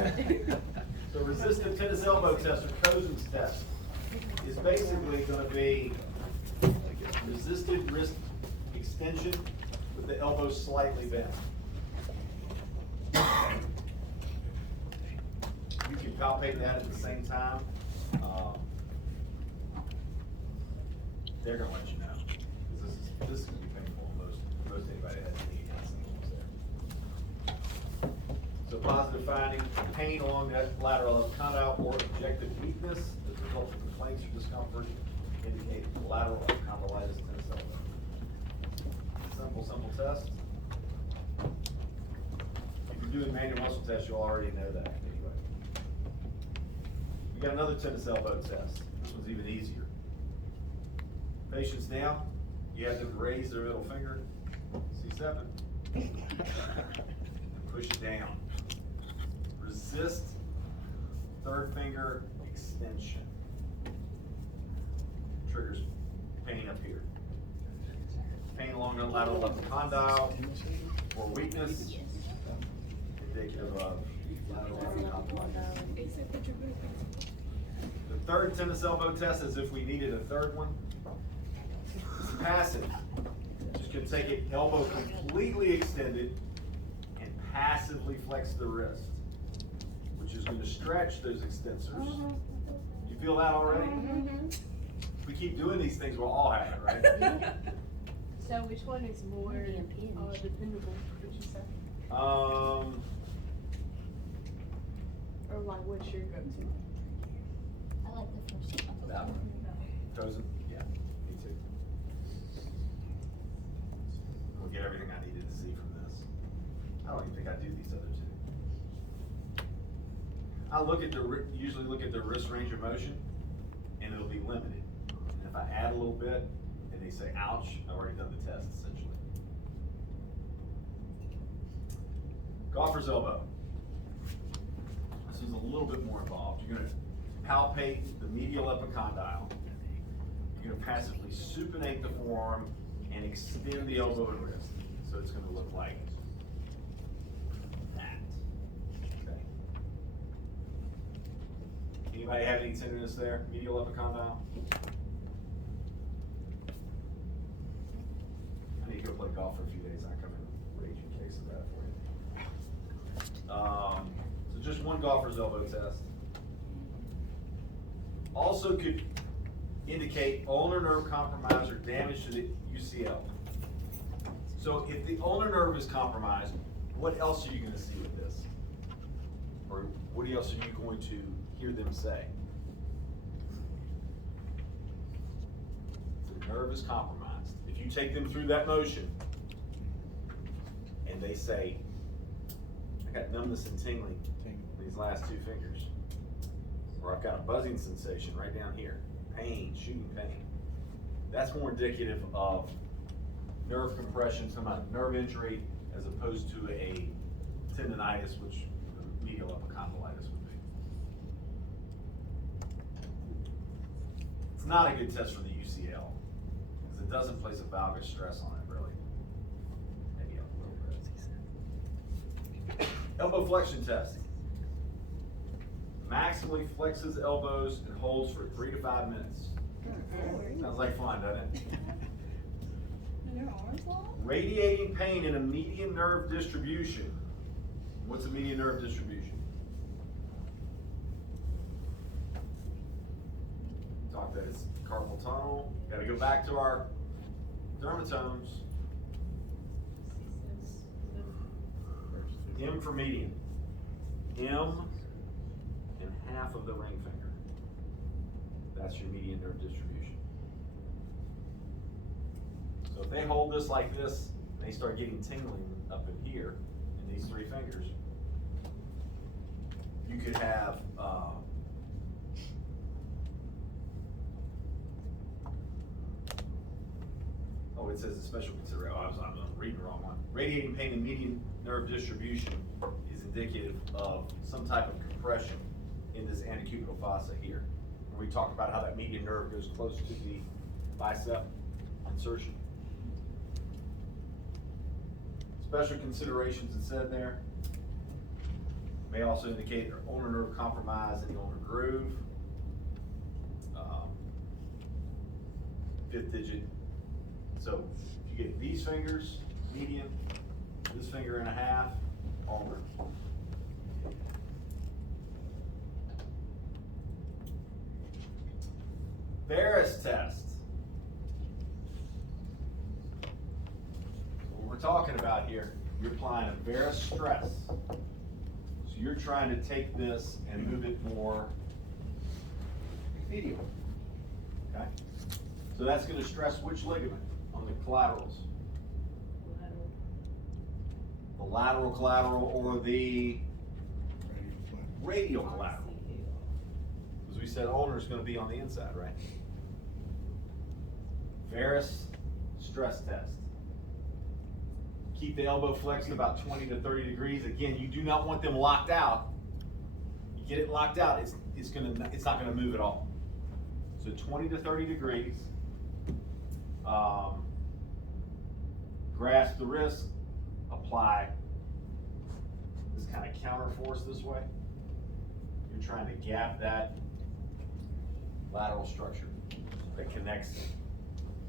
right? So resistive tennis elbow test or Cozen's test is basically going to be resisted wrist extension with the elbow slightly bent. You can palpate that at the same time. They're going to let you know. This is going to be painful most anybody that has any singles there. So positive finding, pain along that lateral epicondyle or objective weakness as a result of complaints or discomfort indicating lateral epicondylitis tennis elbow. Simple test. If you're doing manual muscle tests, you'll already know that anyway. We got another tennis elbow test. This one's even easier. Patients down, you have to raise their middle finger, C7, and push it down. Resist third finger extension. Triggers pain up here. Pain along the lateral epicondyle or weakness, indicative of lateral epicondyle. The third tennis elbow test, as if we needed a third one, is passive. Just gonna take it elbow completely extended and passively flex the wrist, which is going to stretch those extensors. You feel that already? If we keep doing these things, we'll all have it, right? So which one is more dependable, would you say? Or like what's your go-to? I like the first one. That one. Cozen? Yeah, me too. We'll get everything I needed to see from this. I don't even think I do these other two. I usually look at the wrist range of motion, and it'll be limited. And if I add a little bit, and they say, ouch, I've already done the test, essentially. Golfer's elbow. This is a little bit more involved. You're going to palpate the medial epicondyle. You're going to passively supinate the forearm and extend the elbow and wrist. So it's going to look like that. Okay. Anybody have any tenderness there? Medial epicondyle? I need to go play golf for a few days. I come in a raging case of that for you. So just one golfer's elbow test. Also could indicate ulnar nerve compromise or damage to the UCL. So if the ulnar nerve is compromised, what else are you going to see with this? Or what else are you going to hear them say? The nerve is compromised. If you take them through that motion and they say, I got numbness and tingling in these last two fingers, or I've got a buzzing sensation right down here, pain, shooting pain, that's more indicative of nerve compression, some kind of nerve injury, as opposed to a tendonitis, which the medial epicondylitis would be. It's not a good test for the UCL, because it doesn't place a valgus stress on it, really. Maybe a little bit. Elbow flexion test. Maximally flexes elbows and holds for 3 to 5 minutes. Sounds like fun, doesn't it? Radiating pain in a median nerve distribution. What's a median nerve distribution? Talk that it's carpal tunnel. Got to go back to our dermatomes. M for median. M and half of the ring finger. That's your median nerve distribution. So if they hold this like this, and they start getting tingling up in here, in these 3 fingers, you could have oh, it says a special consideration. Oh, I'm reading the wrong one. Radiating pain in median nerve distribution is indicative of some type of compression in this antecubital fossa here. When we talk about how that median nerve goes close to the bicep insertion. Special considerations, it said there. May also indicate ulnar nerve compromise in the ulnar groove. Fifth digit. So if you get these fingers, median, this finger and a half, ulnar. Varus test. What we're talking about here, you're applying a varus stress. So you're trying to take this and move it more medial. Okay? So that's going to stress which ligament on the collaterals? The lateral collateral or the radial collateral. As we said, ulnar is going to be on the inside, right? Varus stress test. Keep the elbow flexed about 20 to 30 degrees. Again, you do not want them locked out. You get it locked out, it's not gonna move at all. So 20 to 30 degrees. Grasp the wrist, apply this kind of counter force this way. You're trying to gap that lateral structure that connects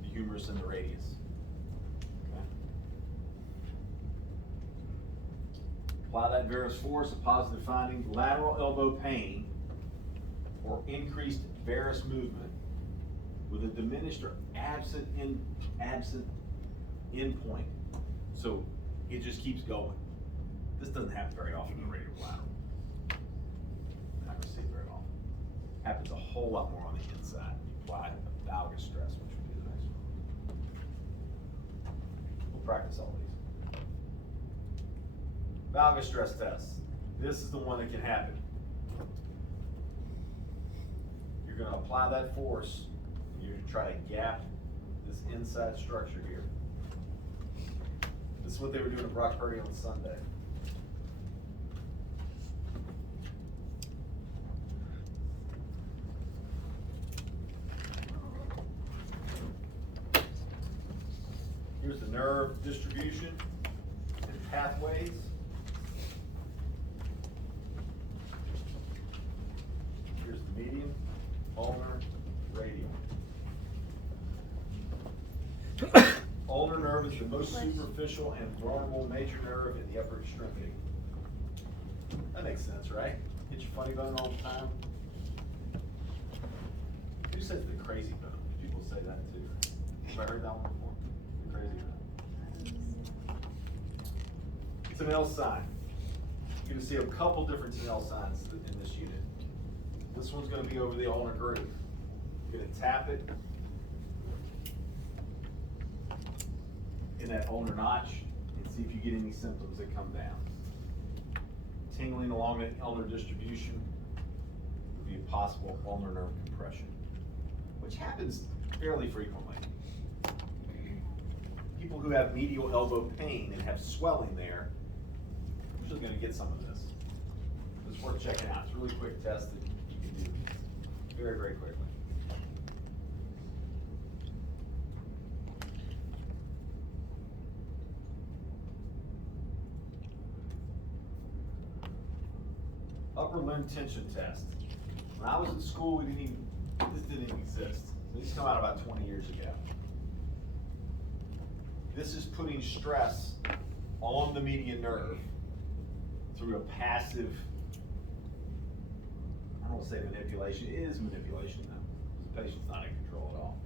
the humerus and the radius. Okay. Apply that varus force, a positive finding, lateral elbow pain or increased varus movement with a diminished or absent endpoint. So it just keeps going. This doesn't happen very often in the radial lateral. Not gonna see it very often. Happens a whole lot more on the inside. You apply the valgus stress, which would be the next one. We'll practice all these. Valgus stress test. This is the one that can happen. You're going to apply that force. You're going to try to gap this inside structure here. This is what they were doing at Brock Purdy on Sunday. Here's the nerve distribution and pathways. Here's the median, ulnar, radial. Ulnar nerve is the most superficial and vulnerable major nerve in the upper extremity. That makes sense, right? Get your funny bone all the time. Who says the crazy bone? People say that too. Have I heard that one before? The crazy bone. It's an L sign. You're going to see a couple different L signs in this unit. This one's going to be over the ulnar groove. You're going to tap it in that ulnar notch and see if you get any symptoms that come down. Tingling along the ulnar distribution would be a possible ulnar nerve compression, which happens fairly frequently. People who have medial elbow pain and have swelling there, are usually going to get some of this. It's worth checking out. It's a really quick test that you can do very, very quickly. Upper limb tension test. When I was in school, this didn't even exist. These come out about 20 years ago. This is putting stress on the median nerve through a passive, I don't want to say manipulation, it is manipulation though, because the patient's not in control at all.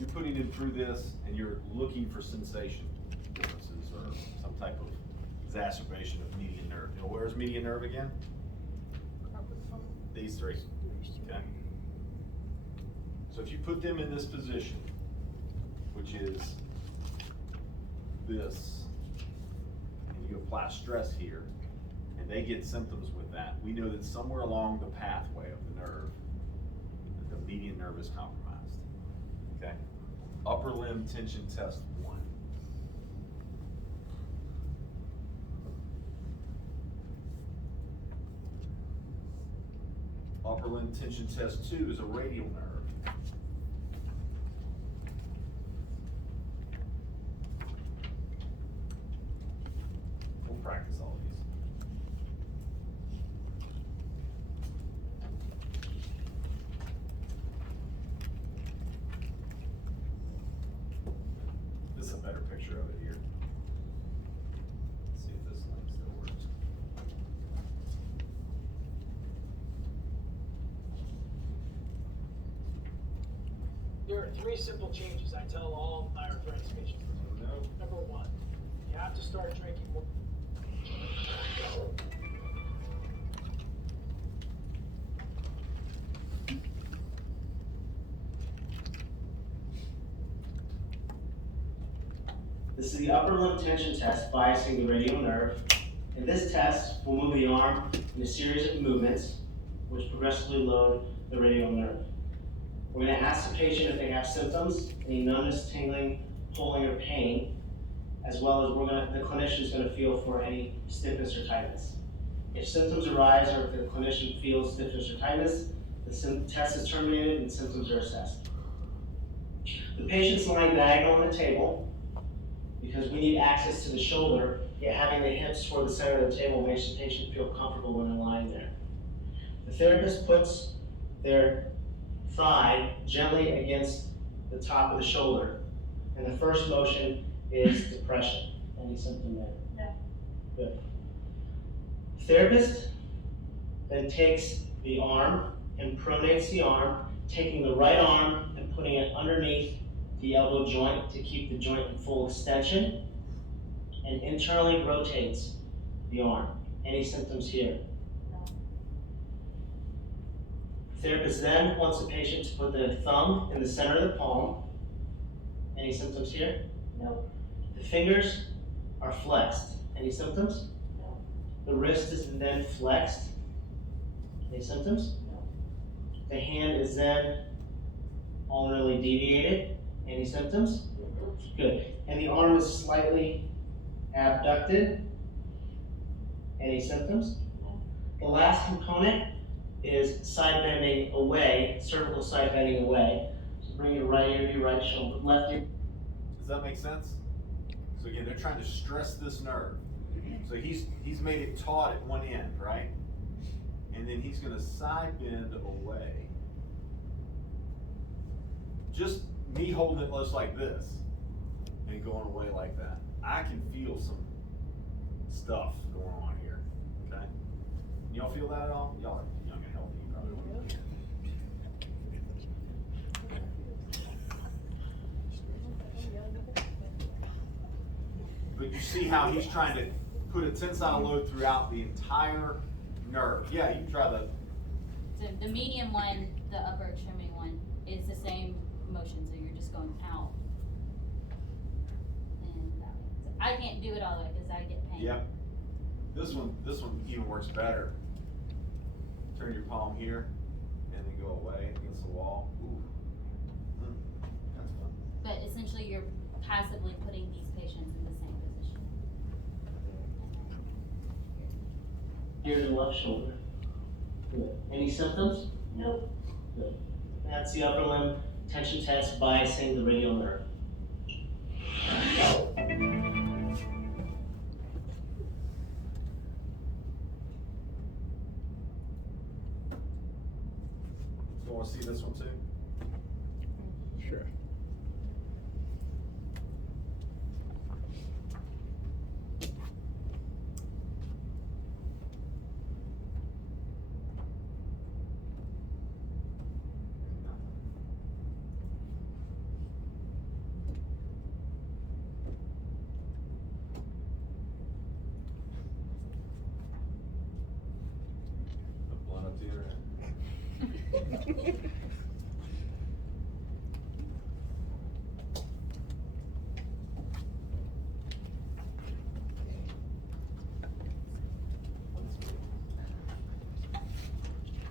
You're putting it through this and you're looking for sensation differences or some type of exacerbation of median nerve. You know, where's median nerve again? These three, okay? So if you put them in this position, which is this, and you apply stress here, and they get symptoms with that, we know that somewhere along the pathway of the nerve, that the median nerve is compromised, okay? Upper limb tension test 1. Upper limb tension test 2 is a radial nerve. We'll practice all these. There are 3 simple changes I tell all my arthritis patients to do. Number 1, you have to start drinking more. This is the upper limb tension test biasing the radial nerve. In this test, we'll move the arm in a series of movements which progressively load the radial nerve. We're going to ask the patient if they have symptoms, any numbness, tingling, pulling, or pain, as well as the clinician is going to feel for any stiffness or tightness. If symptoms arise or if the clinician feels stiffness or tightness, the test is terminated and symptoms are assessed. The patient's lying diagonal on the table because we need access to the shoulder, yet having the hips toward the center of the table makes the patient feel comfortable when they're lying there. The therapist puts their thigh gently against the top of the shoulder, and the first motion is depression. Any symptom there? No. Good. The therapist then takes the arm and pronates the arm, taking the right arm and putting it underneath the elbow joint to keep the joint in full extension, and internally rotates the arm. Any symptoms here? No. The therapist then wants the patient to put the thumb in the center of the palm. Any symptoms here? No. The fingers are flexed. Any symptoms? No. The wrist is then flexed. Any symptoms? No. The hand is then alternately deviated. Any symptoms? Good. And the arm is slightly abducted. Any symptoms? No. The last component is side bending away, cervical side bending away. So bring your right ear to your right shoulder, left ear. Does that make sense? So again, they're trying to stress this nerve. So he's made it taut at one end, right? And then he's gonna side bend away. Just me holding it close like this and going away like that. I can feel some stuff going on here, okay? Y'all feel that at all? Y'all are young and healthy, you probably won't. But you see how he's trying to put a tensile load throughout the entire nerve. Yeah, you can try the, So the medium one, the upper extremity one, is the same motion, so you're just going out. And that way. So I can't do it all the way because I get pain. yep. This one even works better. Turn your palm here and then go away against the wall. Ooh. That's fun. But essentially you're passively putting these patients in the same position. Ear to the left shoulder. Good. Any symptoms? Nope. Good. That's the upper limb tension test biasing the radial nerve. So want to see this one too? Sure. The blood up the internet.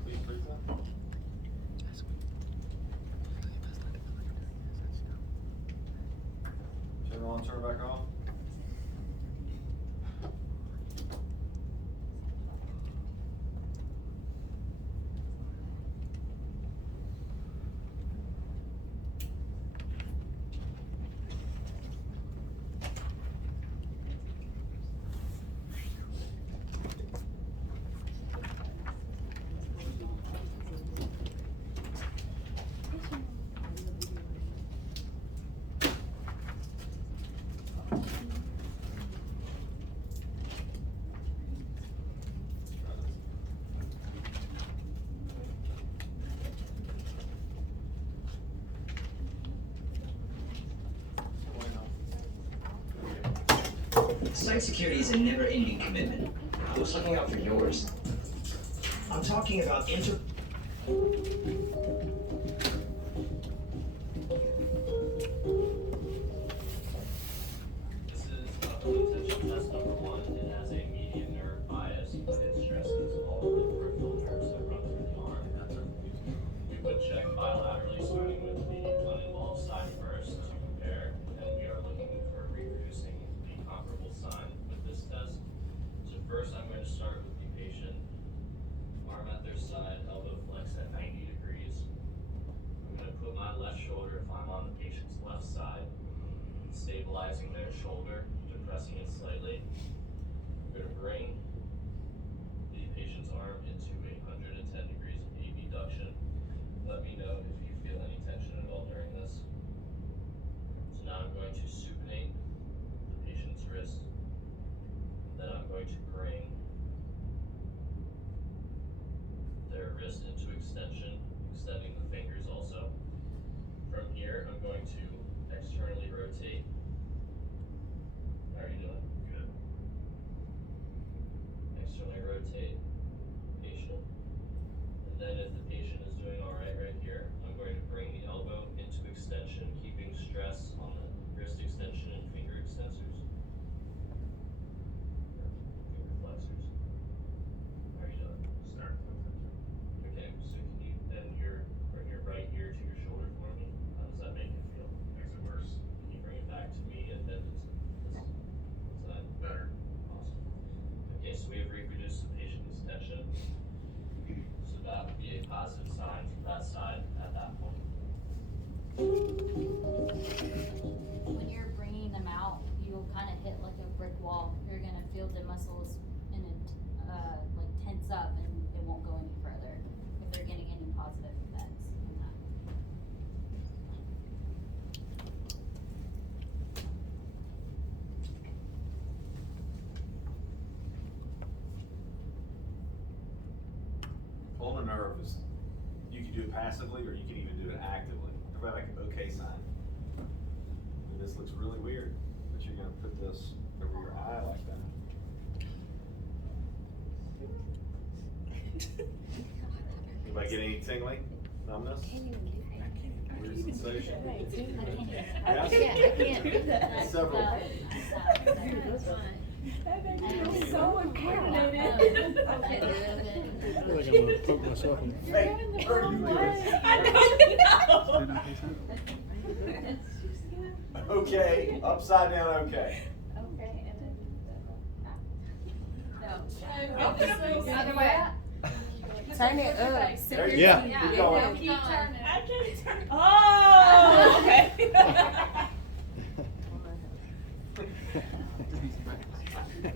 Please freeze that. Turn it on, turn it back off. Site security is a never-ending commitment. Who's looking out for yours? I'm talking about This is upper limb tension test number 1. It has a median nerve bias, but it stresses all of the peripheral nerves that run through the arm. We would check bilaterally, starting with the uninvolved side first to compare, and we are looking for reproducing the comparable sign with this test. So first, I'm going to start with the patient, arm at their side, elbow flex at 90 degrees. I'm going to put my left shoulder, if I'm on the patient's left side, stabilizing their shoulder, depressing it slightly. I'm going to bring the patient's arm into 110 degrees of abduction. Let me know if you feel any tension at all during this. So now I'm going to supinate the patient's wrist. Then I'm going to bring their wrist into extension, extending the fingers also. From here, I'm going to externally rotate. How are you doing? Good. Externally rotate patient. And then if the patient is doing all right here, I'm going to bring the elbow into extension, keeping stress on the wrist extension and finger extensors. Finger flexors. How are you doing? Start. Okay, so can you bend bring your right ear to your shoulder for me? How does that make you feel? Makes it worse. Can you bring it back to me and then what's that? Better. Awesome. Okay, so we have reproduced the patient's tension. So that would be a positive sign from that side at that point. When you're bringing them out, you'll kind of hit like a brick wall. You're gonna feel the muscles in it, like tense up, and it won't go any further if they're getting any positive effects from that. Pulling a nerve is, you can do it passively or you can even do it actively. Everybody make an okay sign. I mean, this looks really weird, but you're gonna put this over your eye like that. Anybody get any tingling, numbness? Weird sensation? I can't do that. Several. Someone coordinated. I feel like I'm gonna poke myself in the Hey, where are you Didn't I say something? Okay, upside down, okay. Other way. Turn it up. There you Yeah. go. Keep going. Keep turning. I can't turn. Oh, okay.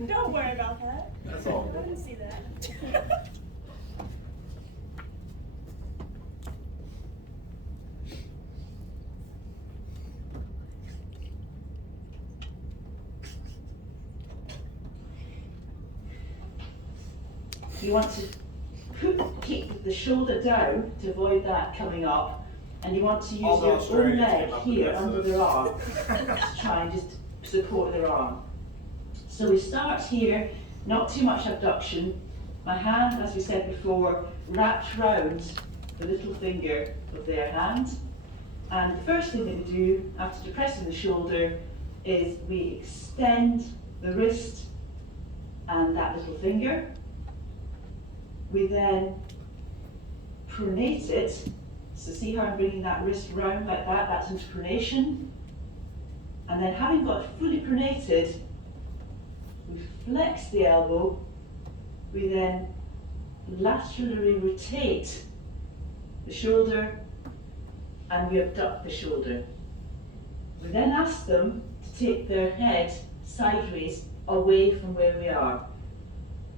Don't worry about that. That's all. I didn't see that. You want to keep the shoulder down to avoid that coming up, and you want to use Hold your on straight, own leg keep up here with under this. their arm to try and just support their arm. So we start here, not too much abduction. My hand, as we said before, wrapped round the little finger of their hand. And the first thing that we do after depressing the shoulder is we extend the wrist and that little finger. We then pronate it. So see how I'm bringing that wrist round like that? That's into pronation. And then having got it fully pronated, we flex the elbow. We then laterally rotate the shoulder and we abduct the shoulder. We then ask them to take their head sideways away from where we are.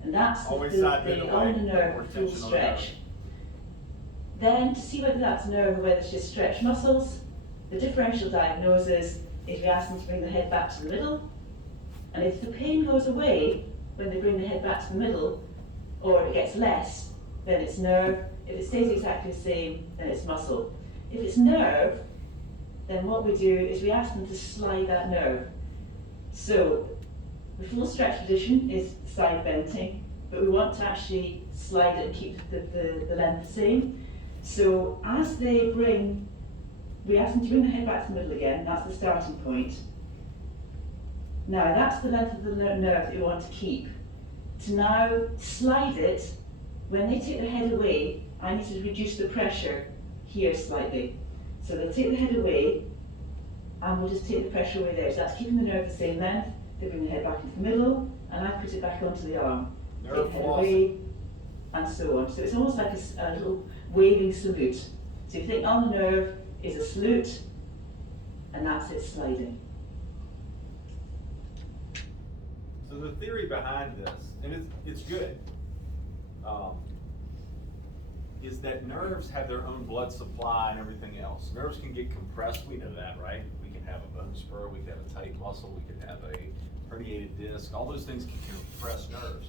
And that's Always the side bend away, on the nerve, more the full tension on the nerve. stretch. Then to see whether that's nerve or whether it's just stretched muscles, the differential diagnosis is we ask them to bring the head back to the middle. And if the pain goes away when they bring the head back to the middle, or it gets less, then it's nerve. If it stays exactly the same, then it's muscle. If it's nerve, then what we do is we ask them to slide that nerve. So The full stretch position is side venting, but we want to actually slide it and keep the length the same. So as they bring, we ask them to bring the head back to the middle again, that's the starting point. Now that's the length of the nerve that we want to keep. To now slide it, when they take the head away, I need to reduce the pressure here slightly. So they'll take the head away, and we'll just take the pressure away there. So that's keeping the nerve the same length. They bring the head back into the middle, and I put it back onto the arm. Nerve Take the head flossing. away, and so on. So it's almost like a little waving salute. So if you think on the nerve is a salute, and that's it sliding. So the theory behind this, and it's good, is that nerves have their own blood supply and everything else. Nerves can get compressed, we know that, right? We can have a bone spur, we can have a tight muscle, we can have a herniated disc, all those things can compress nerves.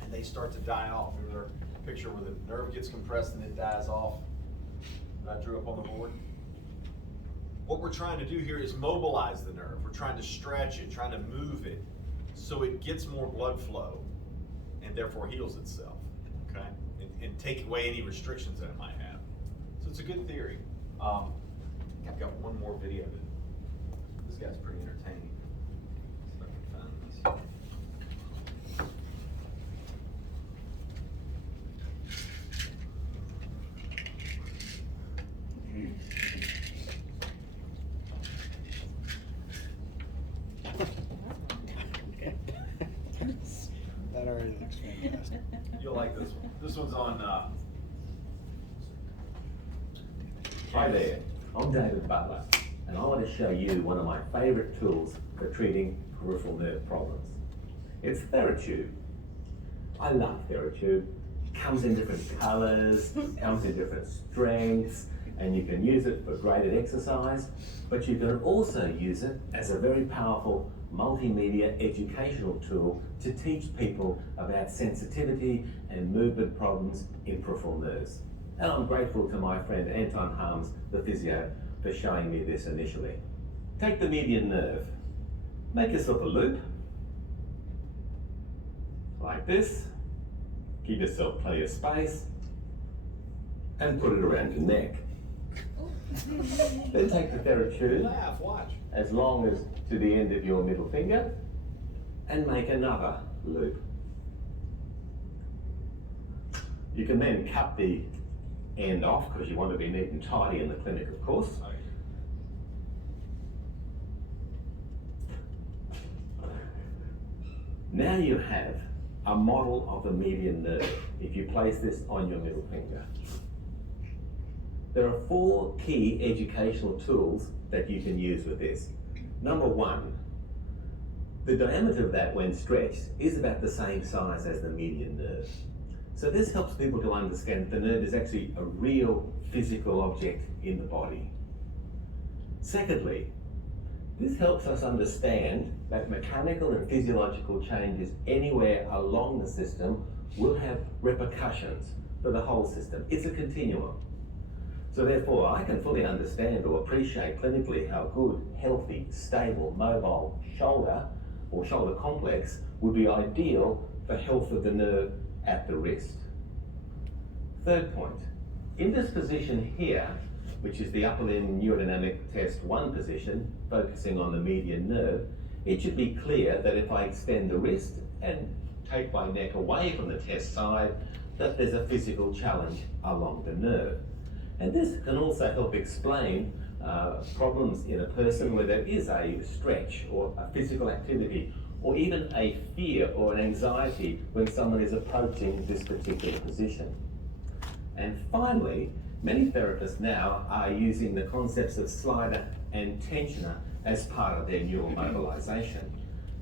And they start to die off. Remember the picture where the nerve gets compressed and it dies off that I drew up on the board? What we're trying to do here is mobilize the nerve. We're trying to stretch it, trying to move it, so it gets more blood flow and therefore heals itself, okay? And take away any restrictions that it might have. So it's a good theory. I've got one more video that this guy's pretty entertaining. See if I can find That already looks fantastic. You'll like this one. This one's on, Hi there, I'm David Butler, and I want to show you one of my favourite tools for treating peripheral nerve problems. It's TheraTube. I love TheraTube. It comes in different colours, comes in different strengths, and you can use it for graded exercise, but you can also use it as a very powerful multimedia educational tool to teach people about sensitivity and movement problems in peripheral nerves. And I'm grateful to my friend Anton Harms, the physio, for showing me this initially. Take the median nerve, make yourself a loop, like this, give yourself plenty of space, and put it around your neck. Then take the TheraTube, laugh, watch. as long as to the end of your middle finger, and make another loop. You can then cut the end off, because you want to be neat and tidy in the clinic, of course. Now you have a model of the median nerve if you place this on your middle finger. There are 4 key educational tools that you can use with this. Number 1, the diameter of that when stretched is about the same size as the median nerve. So this helps people to understand the nerve is actually a real physical object in the body. Secondly, this helps us understand that mechanical and physiological changes anywhere along the system will have repercussions for the whole system. It's a continuum. So therefore, I can fully understand or appreciate clinically how good, healthy, stable, mobile shoulder or shoulder complex would be ideal for health of the nerve at the wrist. Third point, in this position here, which is the upper limb neurodynamic test 1 position, focusing on the median nerve, it should be clear that if I extend the wrist and take my neck away from the test side, that there's a physical challenge along the nerve. And this can also help explain problems in a person where there is a stretch or a physical activity, or even a fear or an anxiety when someone is approaching this particular position. And finally, many therapists now are using the concepts of slider and tensioner as part of their neural mobilization.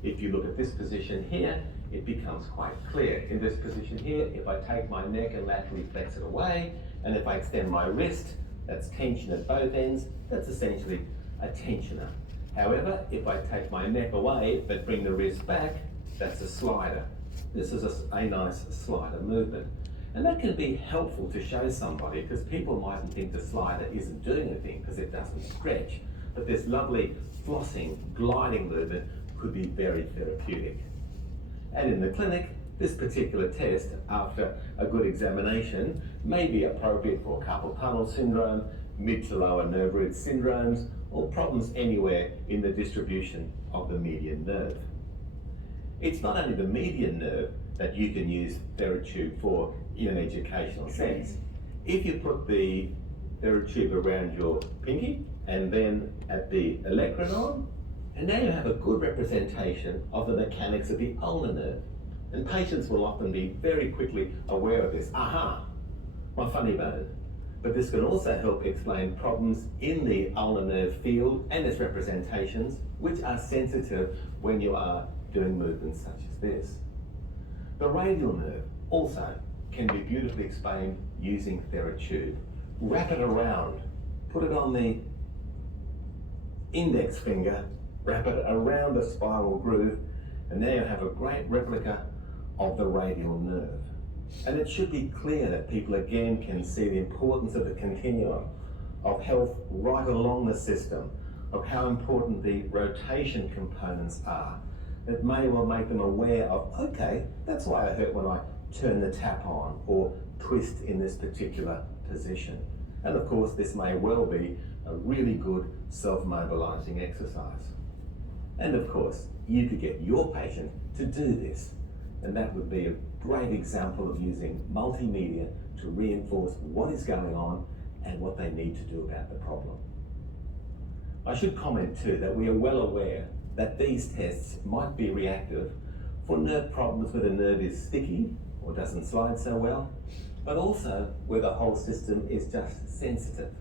If you look at this position here, it becomes quite clear. In this position here, if I take my neck and laterally flex it away, and if I extend my wrist, that's tension at both ends, that's essentially a tensioner. However, if I take my neck away but bring the wrist back, that's a slider. This is a nice slider movement. And that can be helpful to show somebody, because people mightn't think the slider isn't doing anything because it doesn't stretch. But this lovely flossing, gliding movement could be very therapeutic. And in the clinic, this particular test, after a good examination, may be appropriate for carpal tunnel syndrome, mid to lower nerve root syndromes, or problems anywhere in the distribution of the median nerve. It's not only the median nerve that you can use TheraTube for in an educational sense. If you put the TheraTube around your pinky and then at the olecranon arm, and now you have a good representation of the mechanics of the ulnar nerve. And patients will often be very quickly aware of this. Aha, my funny bone. But this can also help explain problems in the ulnar nerve field and its representations, which are sensitive when you are doing movements such as this. The radial nerve also can be beautifully explained using TheraTube. Wrap it around, put it on the index finger, wrap it around the spiral groove, and now you have a great replica of the radial nerve. And it should be clear that people again can see the importance of the continuum of health right along the system, of how important the rotation components are. It may well make them aware of, okay, that's why I hurt when I turn the tap on or twist in this particular position. And of course, this may well be a really good self-mobilizing exercise. And of course, you could get your patient to do this. And that would be a great example of using multimedia to reinforce what is going on and what they need to do about the problem. I should comment too that we are well aware that these tests might be reactive for nerve problems where the nerve is sticky or doesn't slide so well, but also where the whole system is just sensitive.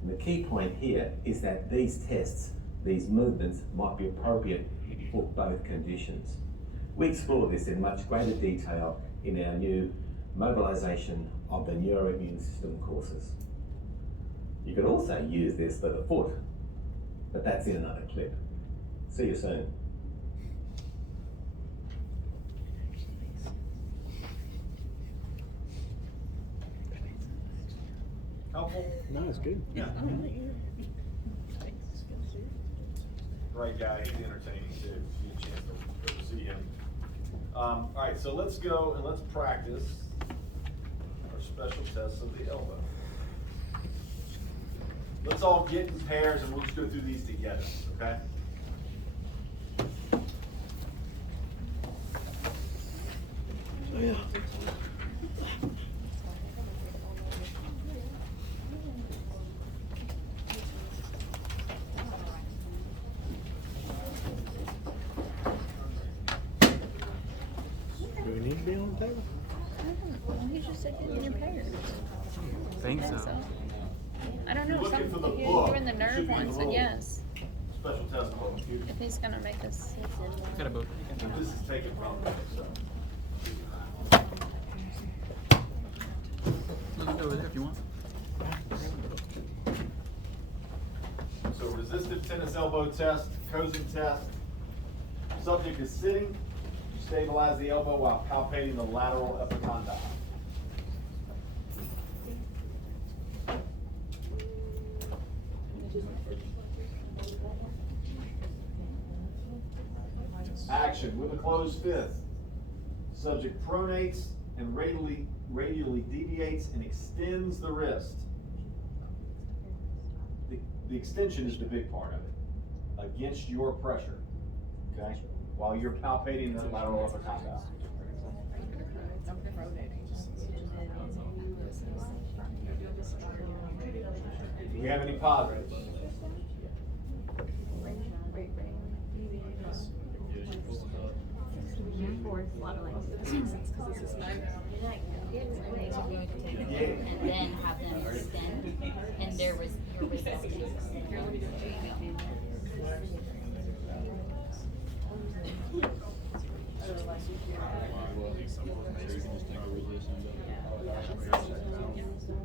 And the key point here is that these tests, these movements, might be appropriate for both conditions. We explore this in much greater detail in our new mobilization of the neuroimmune system courses. You could also use this for the foot, but that's in another clip. See you soon. Helpful? No, it's good. Yeah. Great guy, he's entertaining too. Get a chance to go see him. All right, so let's go and let's practice our special tests of the elbow. Let's all get in pairs and we'll just go through these together, okay? Yeah. Do we need to be on the table? He just said get in your pairs. Think so. I don't If you're know, looking for the if you're book, doing the it nerve should be in ones, the then little yes. Special test book. If he's gonna make us. Got a book. This is taken from there, so. Look over there if you want. So resistive tennis elbow test, Cozen test. Subject is sitting. You stabilize the elbow while palpating the lateral epicondyle. Action with a closed fist. Subject pronates and radially deviates and extends the wrist. The extension is the big part of it, against your pressure, okay? While you're palpating the lateral epicondyle. Do we have any positives? And then have them extend, and there was your result.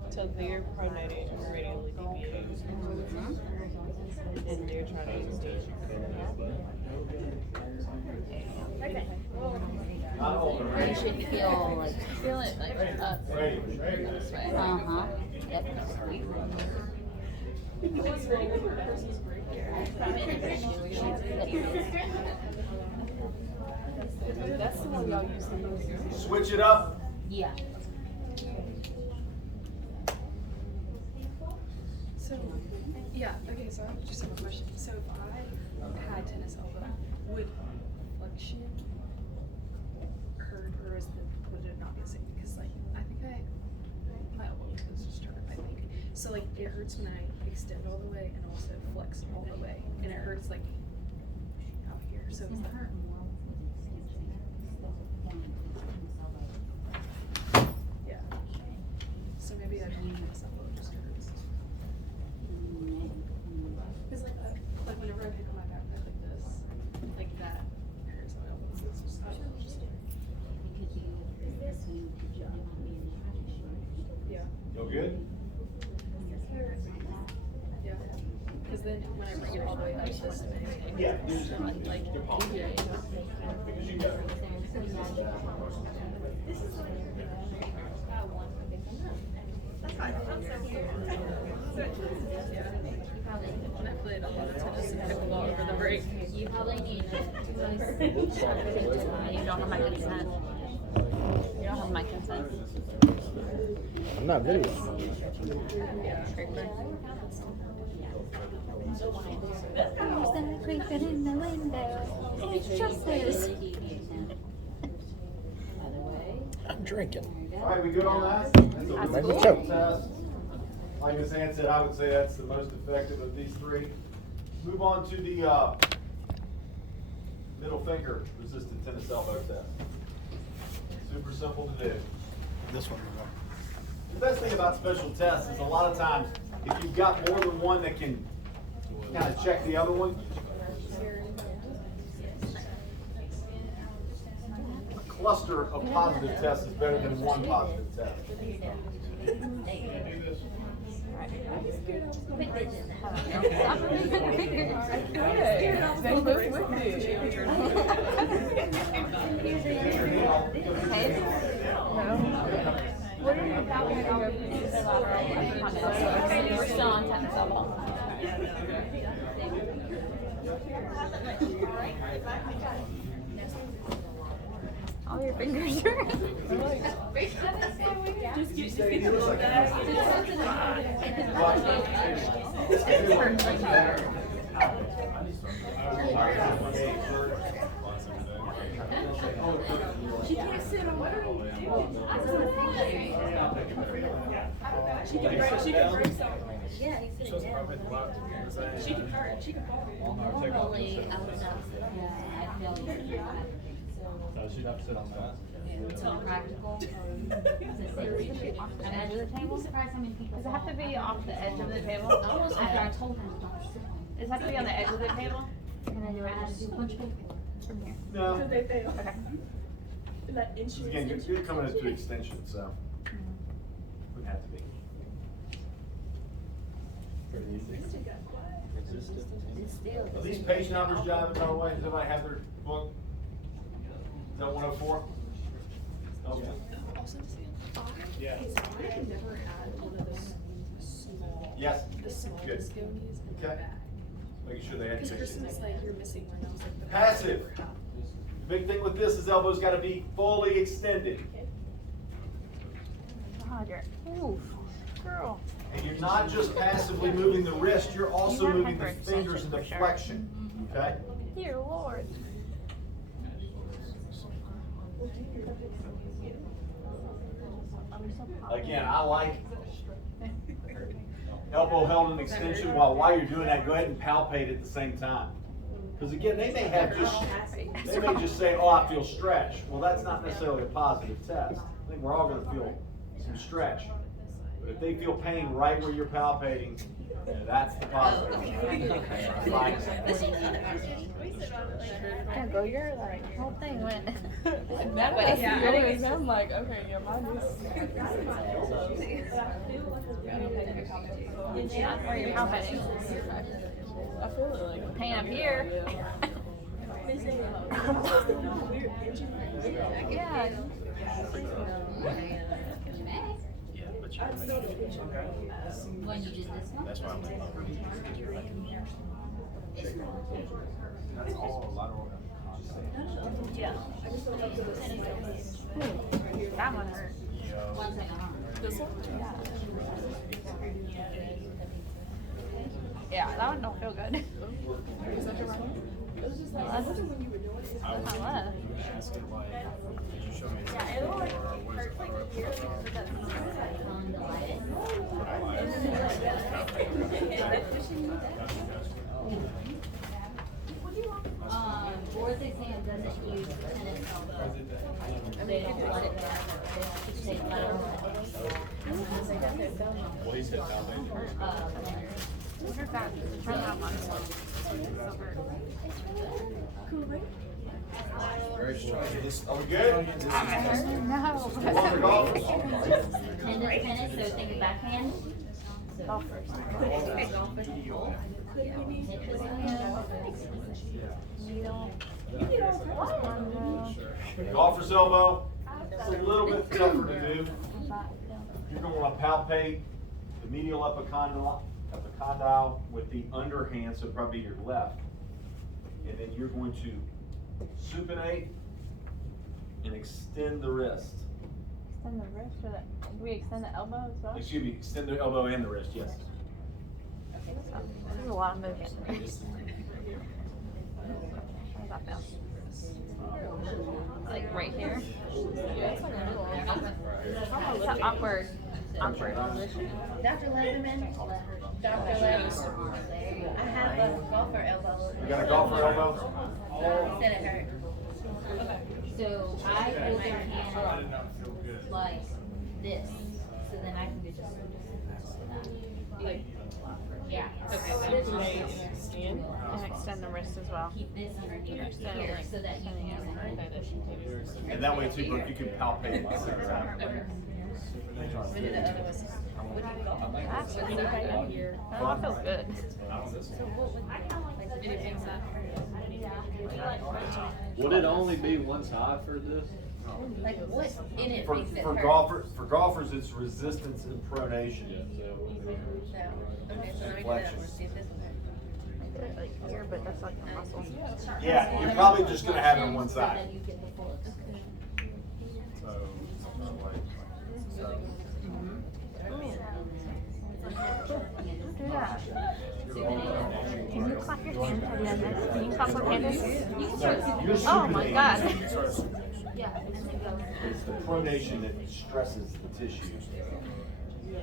So they're pronating or radially deviating. And they're trying to extend. Okay. You should feel it like up this way. Yep. That's the one y'all use the most. Switch it up. Yeah. So, yeah, okay, so I just have a question. So if I had tennis elbow, would flexion hurt, or would it not be the same? Because like, I think my elbow was disturbed, I think. So like, it hurts when I extend all the way and also flex all the way. And it hurts like out here, so is that hurt? Yeah. So maybe I don't need this elbow, just hurts. Cause like whenever I pick up my backpack like this, like that hurts my elbow. It's just, yeah. Feel good? Yeah. Cause then when I bring it all the way up this way, Yeah. it's not like easier. Because you got it. When I played a lot of tennis and pickleball over the break. You probably need it. You don't have my consent. You don't have my consent. I'm not video. Who's that creeping in the window? It's Justice. I'm drinking. All right, we good on that? That's a Maybe good so. test. Like Ms. Ann said, I would say that's the most effective of these three. Move on to the middle finger resistant tennis elbow test. Super simple to do. This one. The best thing about special tests is a lot of times, if you've got more than one that can kind of check the other one, a cluster of positive tests is better than one positive test. What are you about to go? We're still on tennis elbow. All your fingers are. Just get a little She can't sit on what are you doing? She can break something. Yeah, he's sitting down. She can hurt. She can fall. Normally, I would not. Yeah, I feel you. So she'd have to sit on that. It's not practical. At the edge of the table? Surprised how many people. Does it have to be off the edge of the table? Almost after I told her to don't sit on it. Does it have to be on the edge of the table? Can I do it? I had to do a bunch of paperwork from here. No. Because they fail. Okay. That insurance. Again, you're coming into extension, so wouldn't have to be. Pretty easy. Are these page numbers, John, by the way? Does everybody have their book? Is that 104? Okay. Also, Yeah. I've never had one of those small. Yes. The small Good. disconies in Okay. my bag. Making sure they had Because pictures. Kristen was like, you're missing one. I was like, the Passive. The big thing with this is elbow's got to be fully extended. Roger. Oof. Girl. And you're not just passively moving the wrist, you're also You have moving the hyperextension fingers into for sure. flexion. Okay? Dear Lord. Again, I like elbow held in extension while you're doing that, go ahead and palpate at the same time. Because again, they may just say, oh, I feel stretch. Well, that's not necessarily a positive test. I think we're all going to feel some stretch. But if they feel pain right where you're palpating, that's the positive. Yeah, go your like whole thing went That way. way. Yeah, anyways, I'm like, okay, yeah, mine is. Where you're palpating. I feel it like. Pain up here. Yeah. When you did this one? That's why I'm like, That's all lateral. Yeah. That one hurt. One second, huh? This one? Yeah, that one don't feel good. Was that your right one? It was just like, I wasn't when you were doing it. That's my left. Yeah, it will like hurt like here, but that's Board's exam doesn't use tennis elbow. They don't let it back. They take lateral. Well, he's hit foundation. Hurt that. Turn that one. Very strong. Are we good? No. For golfers. Tennis, so think of backhand. Golfers. Golfer's elbow. It's a little bit tougher to do. You're going to want to palpate the medial epicondyle with the underhand, so probably your left. And then you're going to supinate and extend the wrist. Extend the wrist or do we extend the elbow as well? Excuse me, extend the elbow and the wrist, yes. There's a lot of movement. How does that feel? Like right here? It's an awkward position. Dr. Leatherman, Dr. Leatherman, I have a golfer elbow. You got a golfer elbow? He said it hurt. So I hold their hand like this, so then I can just like, yeah. Okay. Stand and extend the wrist as well. Keep this underneath here so that you can use it. And that way too, Brooke, you can palpate. That one feels good. Would it only be one side for this? Like what in it For makes it for hurt? golfers, it's resistance and pronation. So, okay, so let me do that one, see if this will hurt. Like here, but that's like the muscle. Yeah, you're probably just gonna have it on one side. Do that. Can you clap your hand and then can you clap one handed? Oh my god. It's the pronation that stresses the tissue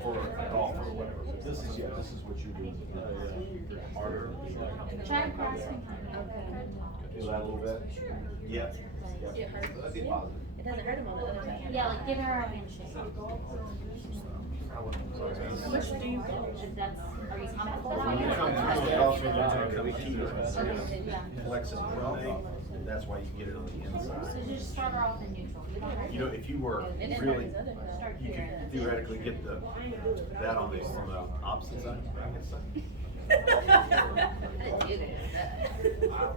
for a golfer or whatever. But this is what you're doing. Harder. Try grasping. Feel that a little bit? Yeah. It hurts. That'd be positive. It doesn't hurt him on the other side. Yeah, like give her a handshake. Which do you go? If that's, are you comfortable? When you come to the golf, the key is flex and pronate, and that's why you get it on the inside. So just start her off in neutral. You know, if you were really, you could theoretically get that on the opposite side, I guess. I didn't do that.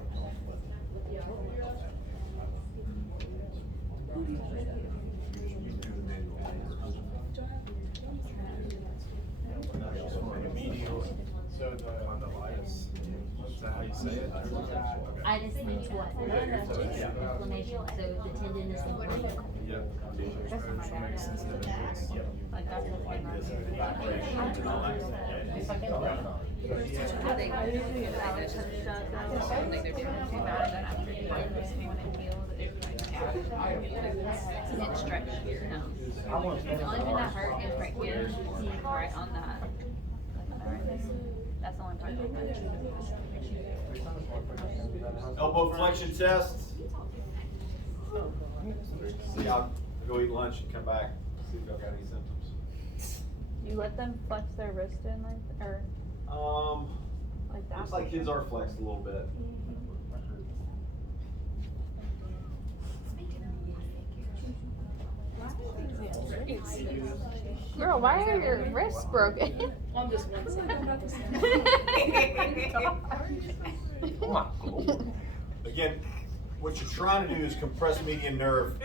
So the tonsillitis, is that how you say it? Itis means what? Inflammation, so the tendon is inflamed. Yeah. Like that's the thing. I usually get Alex and John, I don't think they're doing too bad, then after you find this when it heals, it can't stretch here. No. The only thing that hurt is right here, right on that. That's the only part that hurt. Elbow flexion test. See, I'll go eat lunch and come back, see if I've got any symptoms. You let them flex their wrist in like, or like that? Looks like kids are flexed a little bit. Girl, why are your wrists broken? I'm just one Again, what you're trying to do is compress median nerve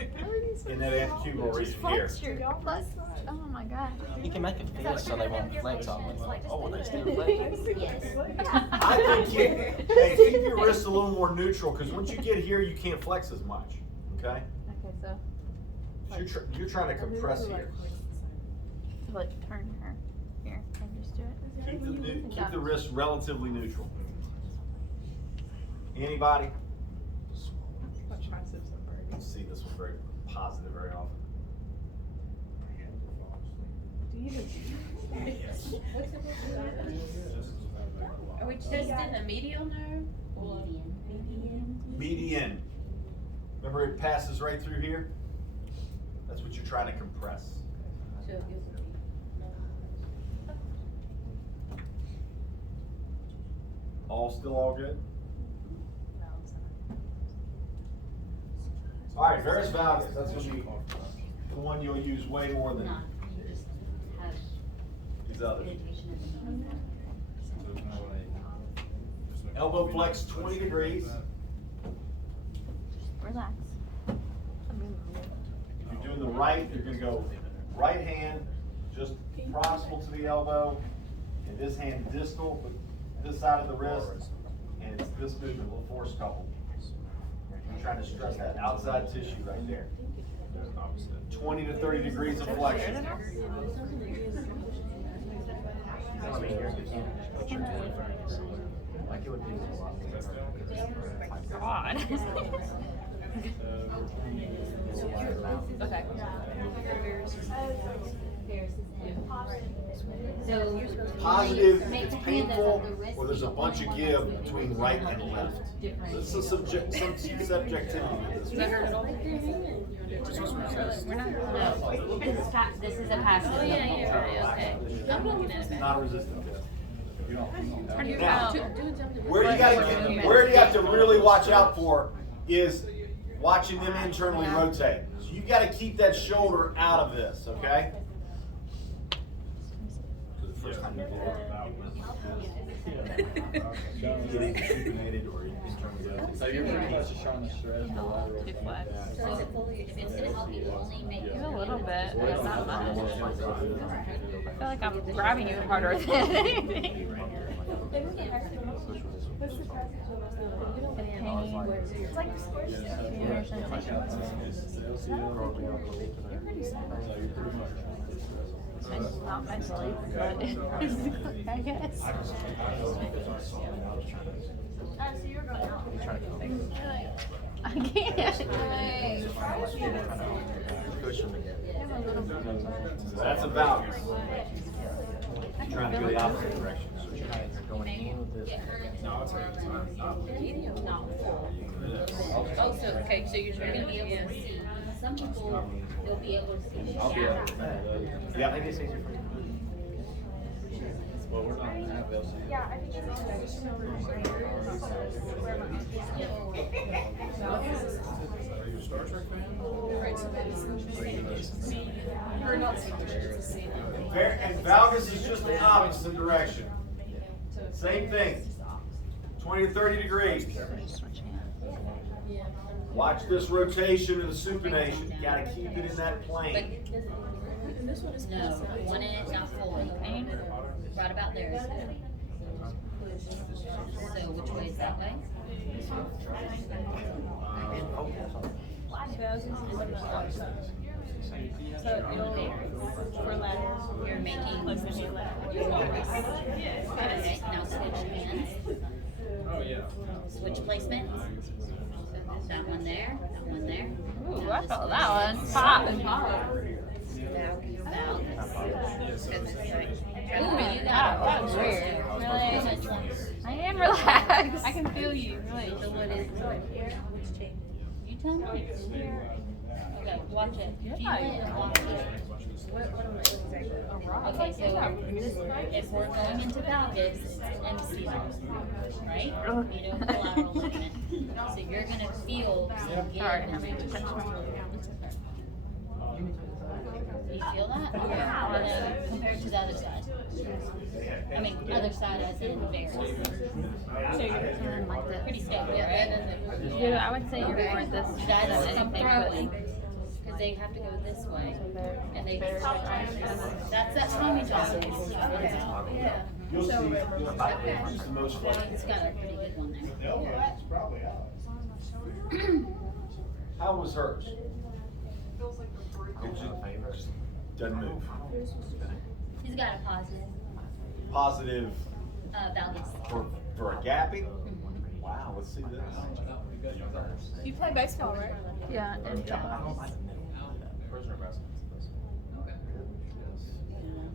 in that antecubital region here. Oh my god. You can make it fierce so they won't flex on it. Oh, they still flex? I think hey, keep your wrists a little more neutral, because once you get here, you can't flex as much, okay? Okay, so You're trying to compress here. like turn her here and just do it. Keep the wrist relatively neutral. Anybody? You see this one very positive very often. Are we testing the medial nerve? Median. Remember it passes right through here? That's what you're trying to compress. So it gives All good? All right, varus valgus, that's going to be the one you'll use way more than these others. Elbow flex 20 degrees. Relax. If you're doing the right, you're going to go right hand just proximal to the elbow, and this hand distal, but this side of the wrist, and it's this movement, a little force couple. I'm trying to stress that outside tissue right there. 20 to 30 degrees of flexion. God. Okay. So Positive, if it's painful, or there's a bunch of give between right and left. This is some subjectivity to this. No, this is a passive. Oh, yeah, okay. I'm looking at It's it. not a resistant test. Now, Where you have to really watch out for is watching them internally rotate. So you got to keep that shoulder out of this, okay? So the first time you So you're pretty much just trying to stress the lateral. too flex. So is it fully, if it's gonna help you only make A little bit, but not much. I feel like I'm grabbing you harder than anything. It's like not mentally, but physically, I guess. So you're going out. I can't. So that's a valgus. You're trying to go the opposite direction. Oh, so, okay, so you're You're gonna be able yeah. to see, some people, you'll be able to see the I'll be able shaft. to. Yeah, maybe it's easier for you. Well, we're not gonna have LC. Yeah, I think it's Are you a Star Trek fan? Right, so it's or not so much, it's the same. And valgus is just the opposite direction. Same thing. 20 to 30 degrees. Watch this rotation of the supination. You gotta keep it in that plane. No, one in it, not fully. Right about there is good. So which way is that way? So you'll, for lateral, You're making, like maybe lateral. okay, now switch hands, Oh, yeah. switch placement. So that one there, that one there. Ooh, Now I this felt one. that one pop. Ooh, you got That was weird. Really? I am relaxed. I can feel you, really. So what is it? You tell me. Okay, watch it. Feel it, watch it. Okay, so if we're going into valgus, it's MCL, right? Medial collateral ligament. So you're gonna feel some give. Sorry, I'm having to touch my So You feel that? Yeah. And then compared to the other side. I mean, other side as in very. So you're like this. Pretty stable, right? Yeah, I would say you're more this Guys, than come anything, throwing, but because they have to go this way. And they, Very that's that Tommy John. Yeah. You'll see, it's the most fun. It's got a pretty good one there. It's probably out. How was hers? Doesn't move. He's got a positive, Positive values. for a gapping? Wow, let's see this. You play baseball, right? yeah, and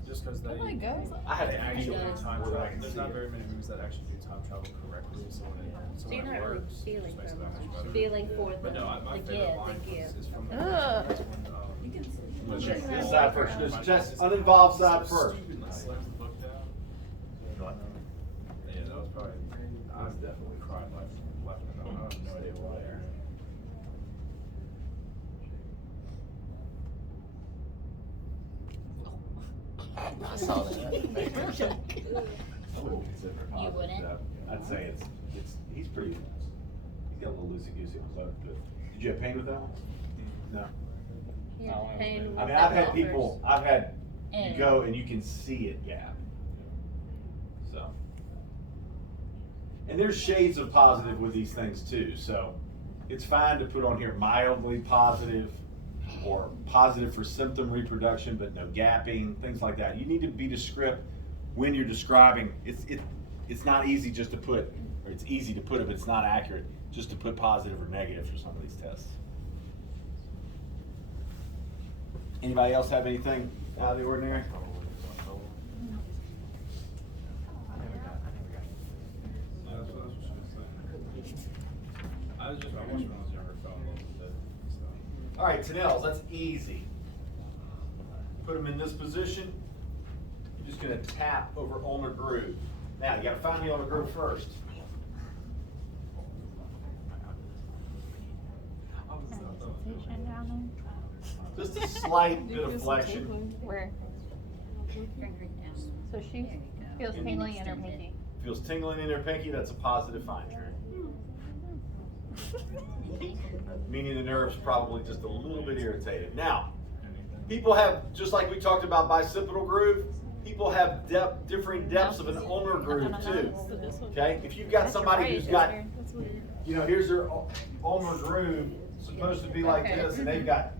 Just because they. Oh my God. I had They a actually feeling do time more than I travel. can There's see not it. very many movies that actually do time travel correctly, so So when you're it not really works, it feeling just makes for it that much better. feeling for But no, my the favorite give, line the give. is from the Ugh. when Check they- this side first. Just uninvolved side first. Stupid, like, slams the book down. Yeah, that was probably, I definitely cried like laughing about it. I have no idea why. I saw that. I wouldn't consider it positive. You wouldn't? No. I'd say he's pretty, he's got a little loosey-goosey on both, but, did you have pain with that one? No. I mean, I've had people, you go and you can see it gap. So. And there's shades of positive with these things too, so it's fine to put on here mildly positive or positive for symptom reproduction, but no gapping, things like that. You need to be descriptive when you're describing. It's not easy just to put, or it's easy to put it, but it's not accurate just to put positive or negative for some of these tests. Anybody else have anything out of the ordinary? I was just, I watched when I was younger, fell in love with it. So. All right, Tanels, that's easy. Put them in this position. You're just gonna tap over ulnar groove. Now, you gotta find the ulnar groove first. sensation down Just a slight bit of flexion. there. Where? So she feels tingling in her pinky. Feels tingling in her pinky, that's a positive finding. Meaning the nerve's probably just a little bit irritated. Now, people have, just like we talked about bicipital groove, people have differing depths of an ulnar groove too. Okay? If you've got somebody who's got, you know, here's their ulnar groove, supposed to be like this, and they've got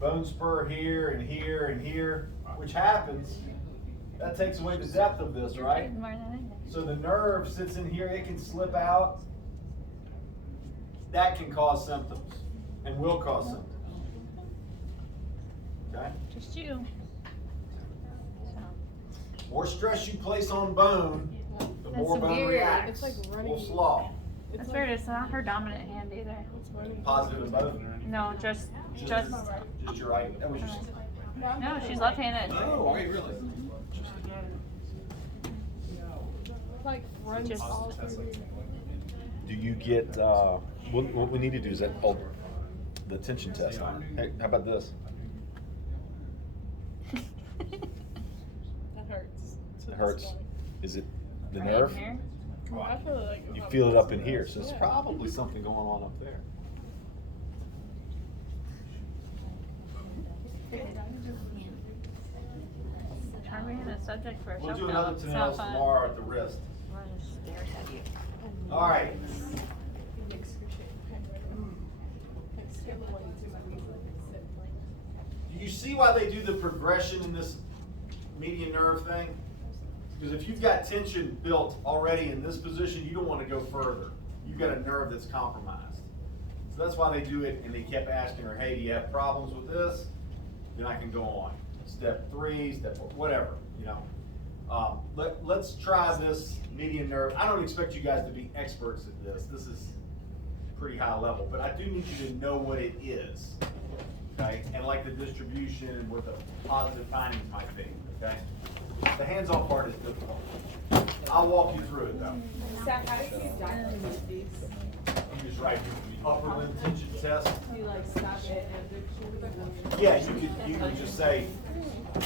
bone spur here and here and here, which happens, that takes away the depth of this, right? So the nerve sits in here, it can slip out. That can cause symptoms and will cause symptoms. Okay? Just you. More stress you place on bone, the more bone reacts. It's like running. Full slaw. That's weird. It's not her dominant hand either. Positive in both. No, just. Just your right. That was just. No, she's left-handed. Oh, wait, really? Like runs Just- all through. Do you get, what we need to do is the tension test on. Hey, how about this? That hurts. It hurts. Is it the Right nerve? here? Well, I feel like You feel it up in here, so it's probably something going on up there. Try being a subject for a We'll show do film. another It's not Tanels fun. tomorrow at the wrist. We're just stares at you. All right. Do you see why they do the progression in this median nerve thing? Because if you've got tension built already in this position, you don't want to go further. You've got a nerve that's compromised. So that's why they do it, and they kept asking her, hey, do you have problems with this? Then I can go on. Step 3, step 4, whatever, you know. Let's try this median nerve. I don't expect you guys to be experts at this. This is pretty high level, but I do need you to know what it is, okay? And like the distribution and what the positive findings might be, okay? The hands-on part is difficult. I'll walk you through it though. Zach, how did you diagnose these? he was right. The upper limb tension test. You like stop it and Yeah, you could just say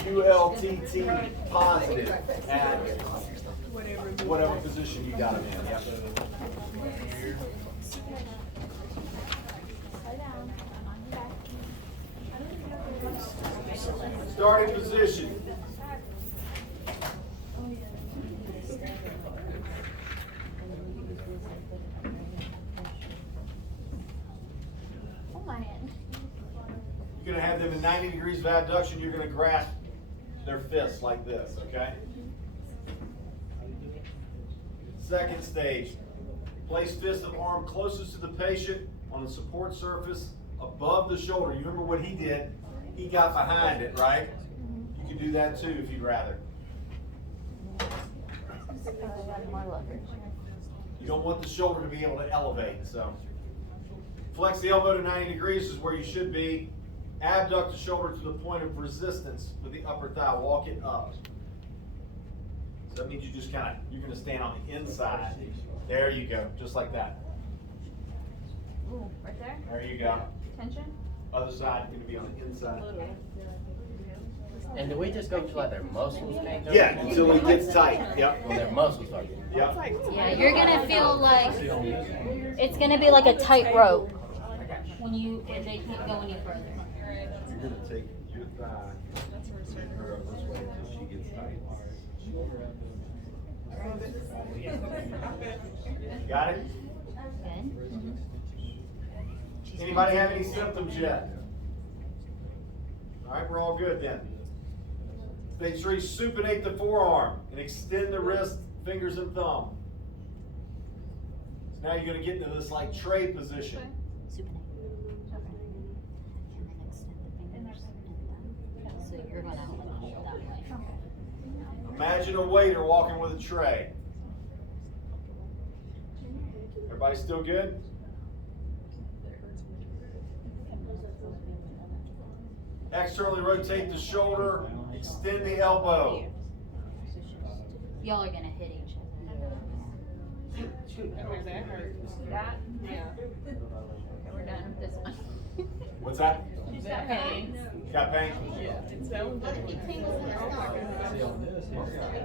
ULTT positive at whatever position you got him in. Yep. Starting position. Oh my hand. You're gonna have them in 90 degrees of abduction. You're gonna grasp their fists like this, okay? Second stage. Place fist of arm closest to the patient on the support surface above the shoulder. You remember what he did? He got behind it, right? You can do that too if you'd rather. You don't want the shoulder to be able to elevate, so. Flex the elbow to 90 degrees is where you should be. Abduct the shoulder to the point of resistance with the upper thigh. Walk it up. So that means you just kind of, you're going to stand on the inside. There you go, just like that. Ooh, right there? There you go. Tension? Other side, you're going to be on the inside. And do we just go to like their muscles hang up? Yeah, until it gets tight. Yep. When their muscles start getting. Yep. Yeah, you're gonna feel like it's gonna be like a tight rope when they can't go any further. You're going to take your thigh, turn her up this way until she gets tight. Got it? Good. Anybody have any symptoms yet? All right, we're all good then. Stage 3, supinate the forearm and extend the wrist, fingers, and thumb. So now you're going to get into this like tray position. So you're gonna like hold that way. Imagine a waiter walking with a tray. Everybody still good? Externally rotate the shoulder, extend the elbow. Y'all are gonna hit each other. That hurt. That? Yeah. Okay, we're done with this one. What's that? She's got pain. You got pain? Yeah, it's down.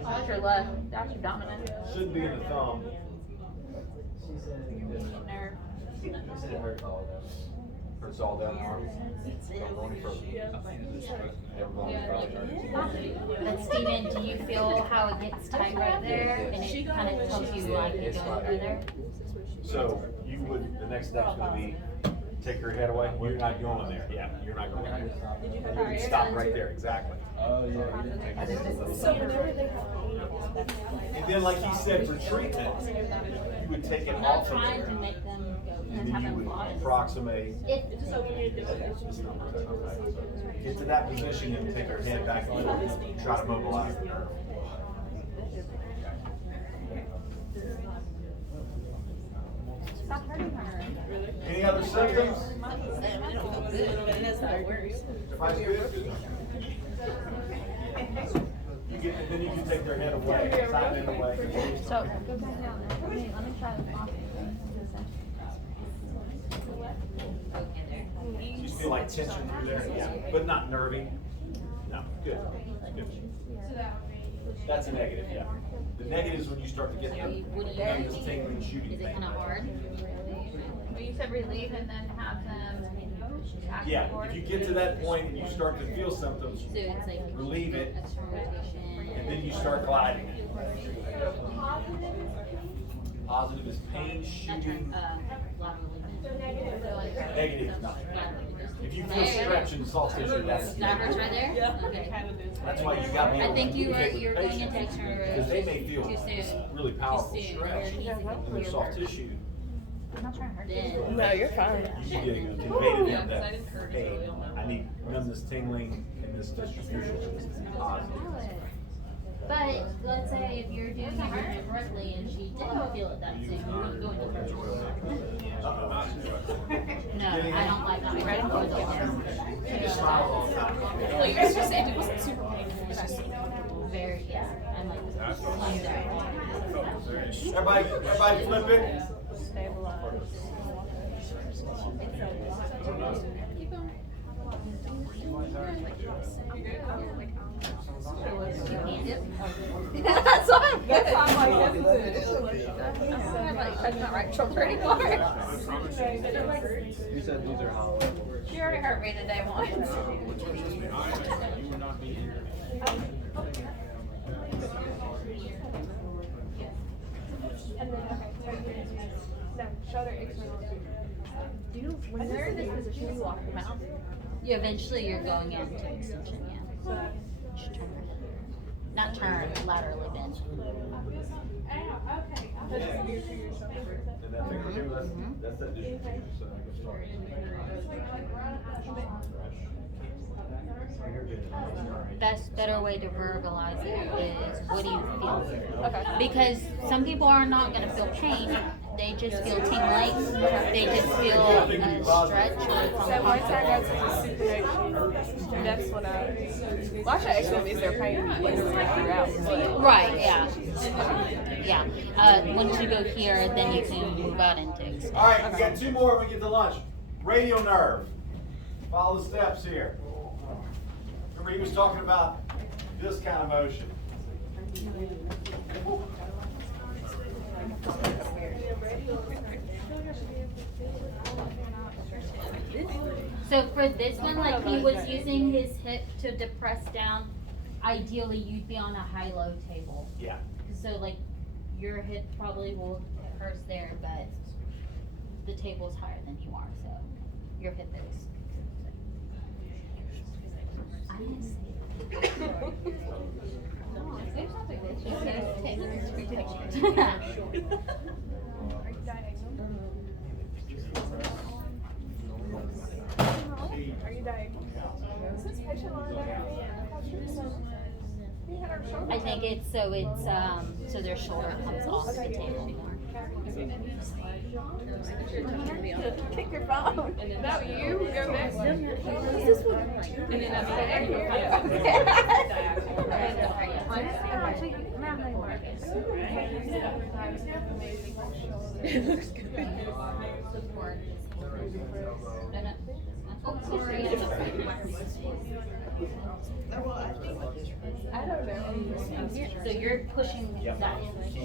That's your left. That's your dominant. Shouldn't be in the thumb. Nerve. Hurts all down the arm. But Steven, do you feel how it gets tight right there? And it kind of tells you like you're going through there? So you would, the next step's gonna be take your head away. You're not going there. Yeah, you're not going there. You would stop right there, exactly. And then like he said, for treatment, you would take it I'm off not of trying to there. make them go And and then have you them would pause. approximate, If, get to that position and take our head back a little, try to mobilize the nerve. Stop hurting her. Any other symptoms? I don't feel good, but that's not worse. Everybody's good? You get, and then you can take their head away, side end away. So, go back down there. Let me try the box. You just feel like tension through there, yeah, but not nervy. No, good, good. That's a negative, yeah. The negative is when you start to get this tingling, shooting is it pain. kind of hard? Well, you said relieve and then have them back Yeah, and forth. if you get to that point and you start to feel symptoms, So it's like relieve it, extra rotation. and then you start gliding. Positive is pain, shooting. Lateral movement. Negative is nothing. If you feel stretch in soft tissue, that's. That hurts right there? Okay. That's why you got me. I think you're going into extra Because they may feel too soon. really powerful Too soon. stretch in their soft tissue. I'm not trying to hurt you. Then. No, you're fine. You conveyed to them that, hey, I need numbness, tingling, and this distribution is positive. But let's say if you're doing your movement correctly and she didn't feel it that soon, you wouldn't go into her. No, I don't like that. Right? You just smile all the time. Well, you guys just said it wasn't super painful. It's just Very, yeah. I'm like, Everybody flip it. Stabilize. That's why I'm good. I'm like touching my right shoulder anymore. You said these are hollow. She already hurt me today once. You would not be here. And then, no, shoulder external. Do you know when they're in this position, you walk them out? Yeah, eventually you're going into extension, yeah. Just turn. Not turn, laterally bend. And that finger too, that's that distribution, so you'll start. Better way to verbalize it is, what do you feel? Okay. Because some people are not gonna feel pain, they just feel tingling, they just feel a stretch. So one time I was in supination, that's when well actually actually means their pain like throughout. But. Right, yeah. Yeah. Once you go here, then you can move out into extension. All right, we got two more when we get to lunch. Radial nerve. Follow the steps here. Remember he was talking about this kind of motion. So for this one, like he was using his hip to depress down, ideally you'd be on a high-low table. Yeah. So like your hip probably will hurt there, but the table's higher than you are, so your hip is. I didn't say Are you diagnosed? Is this patient on I think it's so their shoulder comes off the table more. Kick your phone. No, you go next. This one. And then that's the It looks good. I don't know. So you're pushing that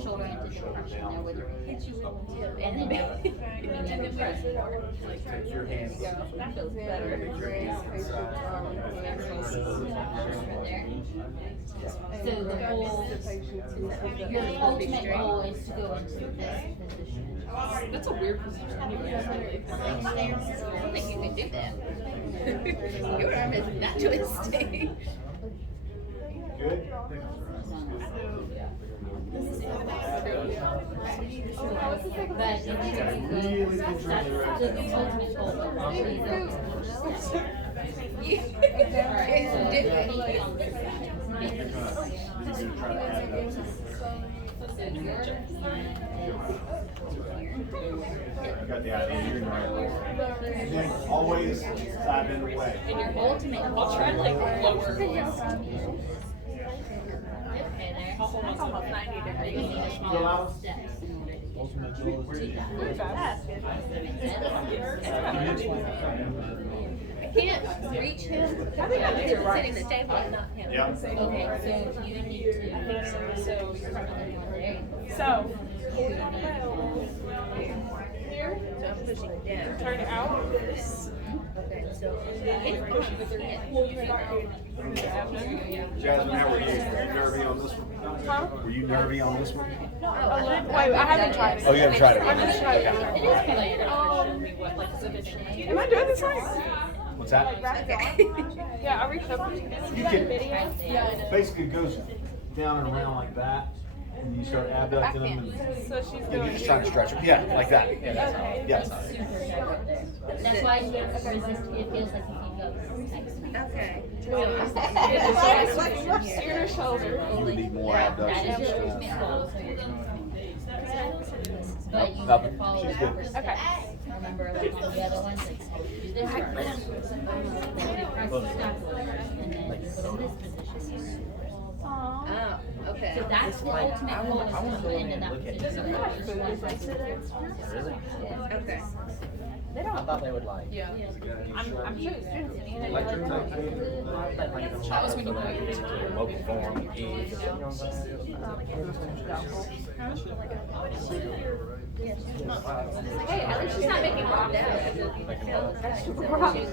shoulder into depression there with your hip, and then you're depressing more. Take your hands. That feels better. So the goal, your ultimate goal is to go into this position. That's a weird position. I don't think you can do that. Your arm is not twisting. Good? But in Really control the right the ultimate goal. You Alright, can't so do you it. need to be on this side. Got the idea, you're in the right place. And then always side bend away. And your ultimate goal. I'll try to like lower. Okay, there. That's almost 90 degrees. You need a small steps in order to Ultimate goal is to I can't reach him. I think I'm sitting stable and not him. Yeah. Okay, so you need to. So you're probably one there. So, Here, so I'm pushing down. turn it out. Okay, so it's pushing with your head. Will you start doing Jasmine, how were you? Were you nervy on this one? Huh? Were you nervy on this one? Wait, I haven't tried it. Oh, you haven't tried it? I'm just trying it. It is kind Am I doing this right? What's that? Yeah, I reached up. You can, basically it goes down and around like that, and you start abducting them. And, So she's you're going. just trying to stretch them. Yeah, like that. Okay. Yes. That's why you resist, it feels like if you go. Okay. Your shoulder. You would need more That abductions. is your ultimate goal, so you're going to. But you need to Nothing. follow She's the good. upper steps. Remember, like on the other ones, it's do this first. Then you press the scapula, and then you put in this position. Oh, okay. So that's the ultimate goal, is to put into that position. Okay. They I don't. thought they would like. Yeah. I'm sure the students in it. Electric like, tape. That was when you were mobile form, keys, you know what I'm saying? Hey, at least she's not making Bob down. That's super wrong. Okay.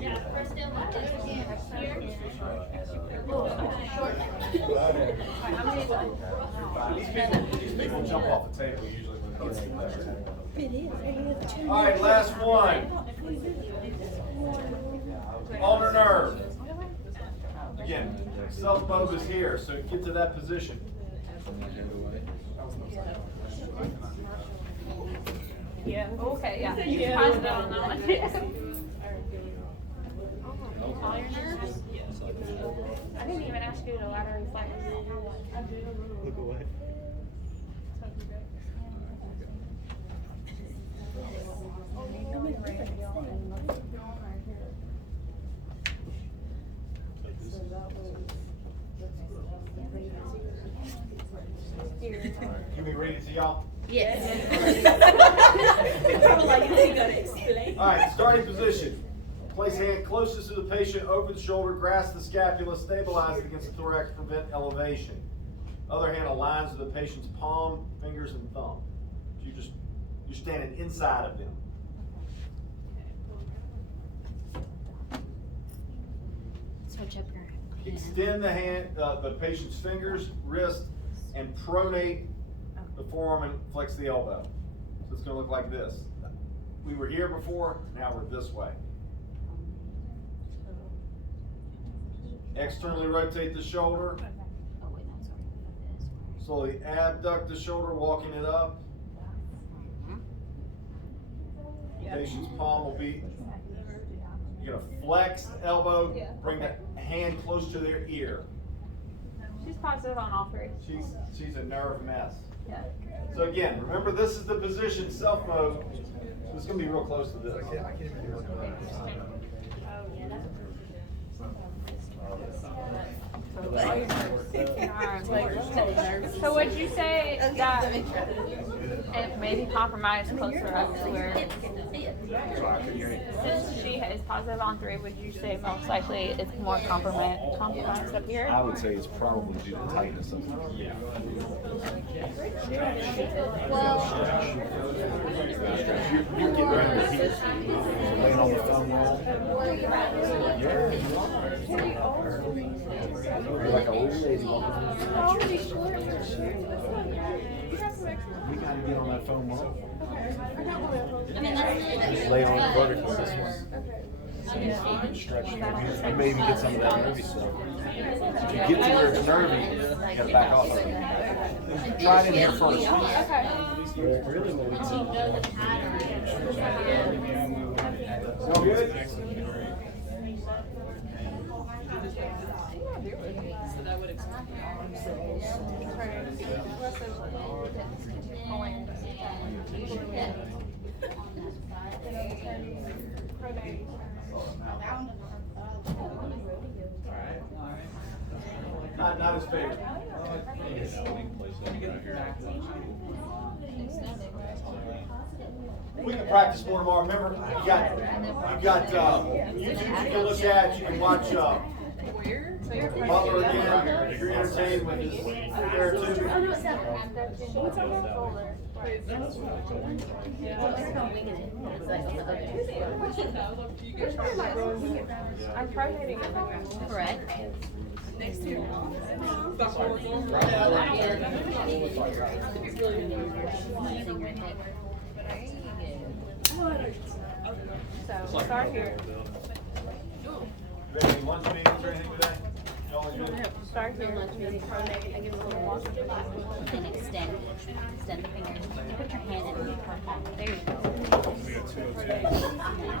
Yeah, first down like this here. These people jump off the table usually when it's It is. All right, last one. Ulnar nerve. Again, self-move is here, so get to that position. Yeah. Okay. Yeah. You Yeah. can positive on that one. All your nerves? I didn't even ask you to laterally flex. Look away. You be ready to see y'all? Yes. All right, starting position. Place hand closest to the patient, over the shoulder, grasp the scapula, stabilize it against the thorax, prevent elevation. Other hand aligns with the patient's palm, fingers, and thumb. So you're standing inside of them. Switch up your hand. Extend the hand, the patient's fingers, wrist, and pronate the forearm and flex the elbow. So it's gonna look like this. We were here before, now we're this way. Externally rotate the shoulder. Oh wait, no, sorry. This. Slowly abduct the shoulder, walking it up. Patient's palm will be, you're gonna flex the elbow, bring the hand close to their ear. She's positive on all three. She's a nerve mess. Yeah. So again, remember this is the position, self-move. So it's gonna be real close to this. So would you say that it maybe compromised closer up to where, since she is positive on three, would you say most likely it's more compromised up here? I would say it's probably due to tightness of it. Yeah. You're getting ready to heat. Laying on the foam roll. Yeah. You're like a old lady. You gotta get on that foam roll. Just lay on it vertically this way. And stretch it. You may even get some of that nervy stuff. If you get to where it's nervy, you gotta back off of it. Try it in here first. Really what we do. All good? So that would explain. Not his favorite. We can practice more tomorrow. Remember, you got YouTube you can look at. You can watch Butler again. If you're entertained with his there too. I'm pronating. Correct. Next to your So start here. Any lunch meetings or anything today? Y'all good? Start here. Pronate. I give a little walk. Then extend the fingers. Put your hand in the palm. There you go.